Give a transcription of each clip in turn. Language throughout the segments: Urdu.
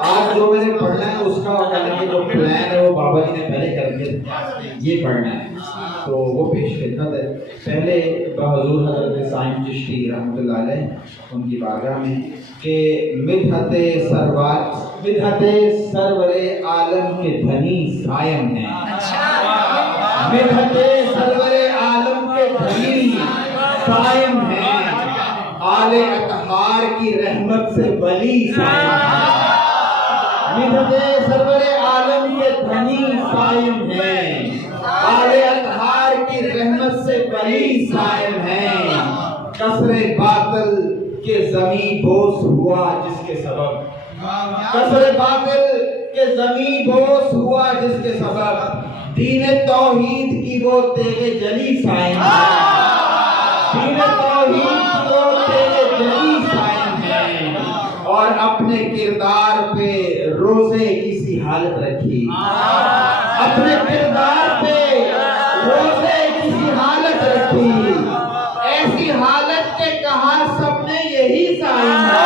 آج جو میں نے پڑھنا ہے اس کا جو پلان ہے وہ بابا جی نے پہلے کر دیا، یہ پڑھنا ہے تو وہ پیش خدمت ہے۔ پہلے بحضور حضرت سائن چشتی رحمۃ اللہ علیہ ان کی بارگاہ میں کہ مدحت سرور عالم کے دھنی سائم ہیں، مدحت سرور عالم کے دھنی سائم ہیں، آل اطہار کی رحمت سے ولی سائم ہیں، مدحت سرور عالم کے دھنی سائم ہیں، آل اطہار کی رحمت سے ولی سائم ہیں، کسر باطل کے زمیں بوس ہوا جس کے سبب، کسر باطل کے زمیں بوس ہوا جس کے سبب دین توحید کی وہ تیغ جلی سائم ہے، دین توحید کی وہ تیغ جلی سائم ہے، اور اپنے کردار پہ روزے کسی حالت رکھی، اپنے کردار پہ روزے کسی حالت رکھی، ایسی حالت کے کہا سب نے یہی سائم ہے۔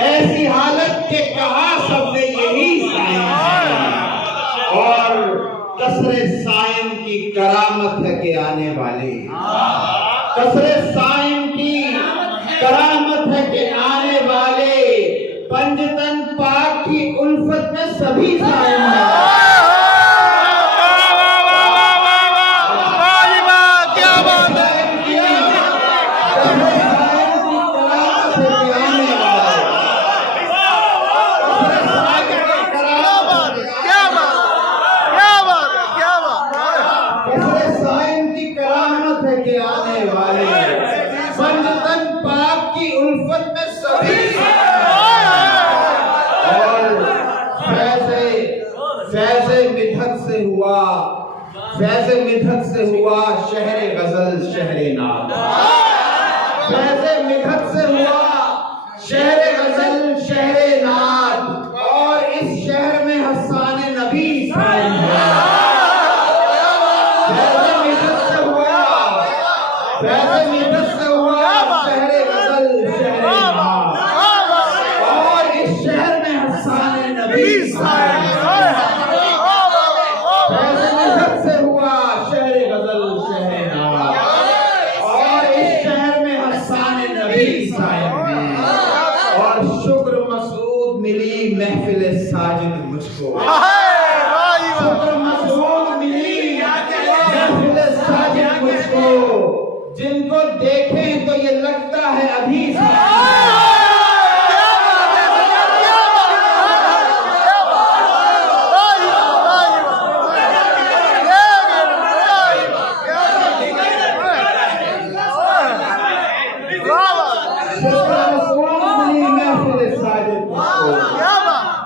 ایسی حالت کے کہا سب نے یہی سائم ہے، اور کسر سائم کی کرامت ہے کہ آنے والے، کسر سائم کی کرامت ہے کہ آنے والے پنجتن پاک کی الفت میں سبھی سائم ہیں۔ فیض مدحت سے ہوا شہر غزل شہر ناب، فیض مدحت سے ہوا شہر غزل شہر ناب، اور اس شہر میں حسان نبی سائم ہے، فیض مدحت سے ہوا شہر غزل شہر ناب، اور اس شہر میں حسان نبی سائم ہے، اور شکر مسعود ملی محفل ساجد مجھ کو، شکر مسعود ملی محفل ساجد مجھ کو، جن کو دیکھیں تو یہ لگتا ہے ابھی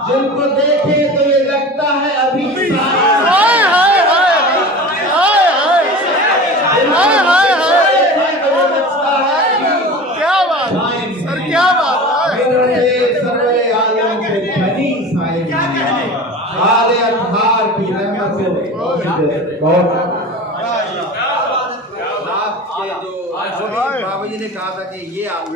جن کو دیکھے تو یہ لگتا ہے ابھی بابا جی نے کہا تھا کہ یہ آپ